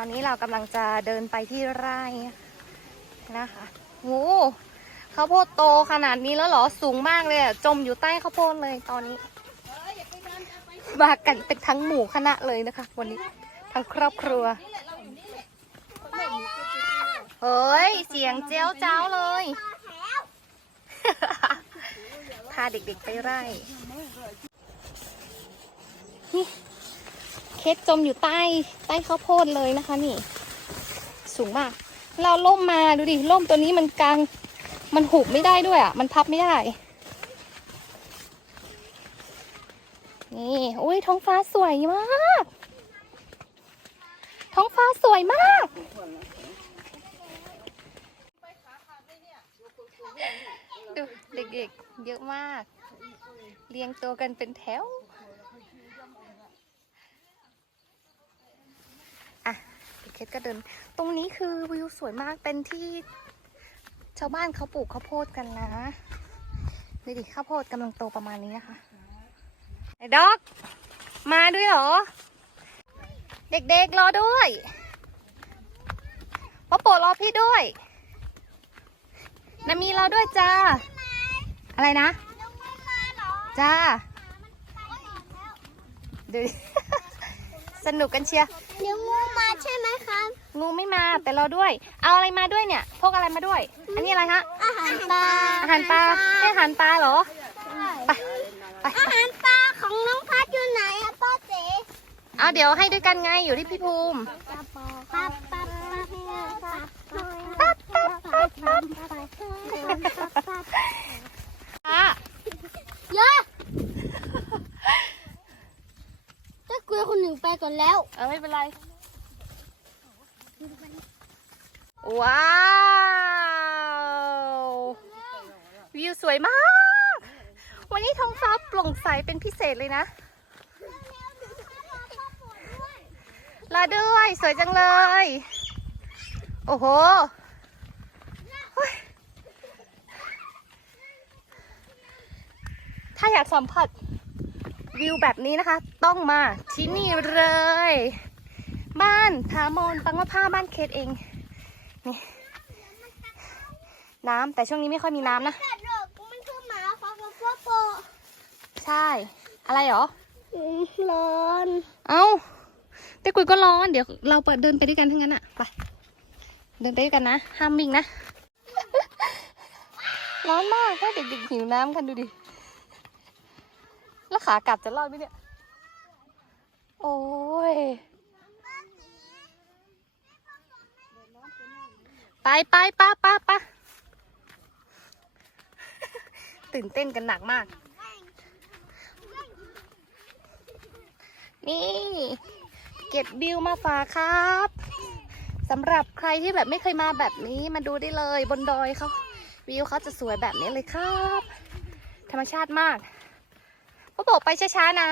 ตอนนี้เรากำลังจะเดินไปที่ไร่นะคะโอ้ข้าวโพดโตขนาดนี้แล้วเหรอสูงมากเลยอะจมอยู่ใต้ข้าวโพดเลยตอนนี้มากันเป็นทั้งหมู่คณะเลยนะคะ วันนี้ทั้งครอบครัว เฮ้ย เสียงเจ้าเจ้าเลย พาเด็กๆไปไร่ นี่เคสจมอยู่ใต้ใต้ข้าวโพดเลยนะคะนี่ สูงมาก เราล่มมาดูดิล่มตัวนี้มันกลางมันหุบไม่ได้ด้วยอะ มันพับไม่ได้ นี่อุ้ยท้องฟ้าสวยมาก ท้องฟ้าสวยมาก ดูเด็กๆเยอะมาก เรียงตัวกันเป็นแถว อะ เด็กเคสก็เดินตรงนี้คือวิวสวยมากเป็นที่ชาวบ้านเขาปลูกข้าวโพดกันนะดูดิข้าวโพดกำลังโตประมาณนี้นะคะไอ้ด็อก มาด้วยเหรอ เด็กๆรอด้วยพ่อโปรดรอพี่ด้วยนามีรอด้วยจ้า อะไรนะ จ้าดูดิ สนุกกันเชียร์เดี๋ยวงูมาใช่ไหมครับ งูไม่มาแต่เราด้วย เอาอะไรมาด้วยเนี่ยพกอะไรมาด้วย อันนี้อะไรฮะอาหารปลาอาหารปลาให้อาหารปลาเหรอไปไปอาหารปลาของน้องพัดอยู่ไหนอะป้าเจ๊เอาเดี๋ยวให้ด้วยกันไงอยู่ที่พี่ภูมิปั๊บปั๊บปั๊บปั๊บปั๊บปั๊บ ถ้ากลัวคนหนึ่งไปก่อนแล้ว เออไม่เป็นไร ว้าว วิวสวยมาก วันนี้ท้องฟ้าโปร่งใสเป็นพิเศษเลยนะรอด้วย สวยจังเลย โอ้โหถ้าอยากสัมผัส วิวแบบนี้นะคะ ต้องมาที่นี่เลย บ้านทามนปังมะผ้าบ้านเคสเองนี่น้ำแต่ช่วงนี้ไม่ค่อยมีน้ำนะแต่ดอกมันคือหมาของพ่อโปใช่ อะไรเหรอร้อน เอาแต่กุยก็ร้อน เดี๋ยวเราเปิดเดินไปด้วยกันทั้งนั้นอะไป เดินไปด้วยกันนะ ห้ามวิ่งนะ ร้อนมากถ้าเด็กๆหิวน้ำกันดูดิ แล้วขากลับจะรอดไหมเนี่ย โอ้ย ไปไปป้าป้าป้าตื่นเต้นกันหนักมาก นี่ เก็บบิวมาฝากครับสำหรับใครที่แบบไม่เคยมาแบบนี้มาดูได้เลยบนดอยเขาวิวเขาจะสวยแบบนี้เลยครับ ธรรมชาติมาก พ่อกไปช้าๆนะ